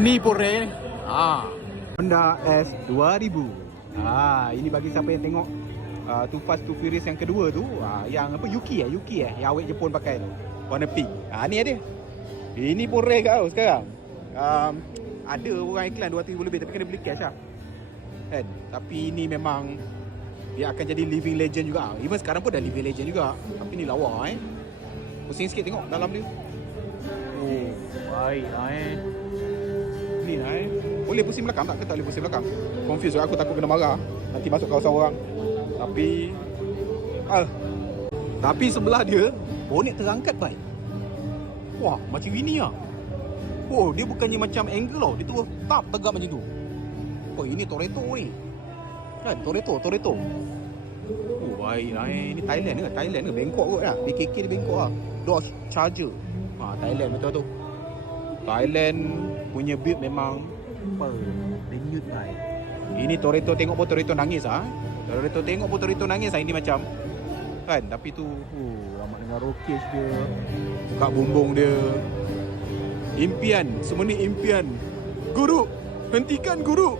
Ni pore. Honda S2000. Ini bagi siapa yang tengok Too Fast Too Furious yang kedua tu, yang apa, Yuki yang awet Jepun pakai tu, warna pink. Ni ada. Ini pun rare kat aku sekarang. Ada orang iklan 2,000 lebih tapi kena beli cash lah kan. Tapi ini memang dia akan jadi living legend juga. Even sekarang pun dah living legend juga. Tapi ni lawa pusing sikit tengok dalam dia. Oh, baik lah ni lah Boleh pusing belakang tak? Ke tak boleh pusing belakang? Confused juga aku, takut kena marah nanti masuk kawasan orang. Tapi sebelah dia bonet terangkat baik. Wah, macam ini lah. Oh, dia bukannya macam angle tau. Dia terus tap tegak macam tu. Oh, ini Toretto kan? Toretto. Oh, baik lah Ini Thailand ke? Bangkok kot lah. BKK di Bangkok lah. Dodge Charger. Thailand betul tu. Thailand punya build memang denyut lah Ini Toretto tengok pun Toretto nangis lah. Toretto nangis lah. Ini macam kan, tapi tu amat dengan rockage dia, buka bumbung dia. Impian, semua ni impian. Guru, hentikan guru.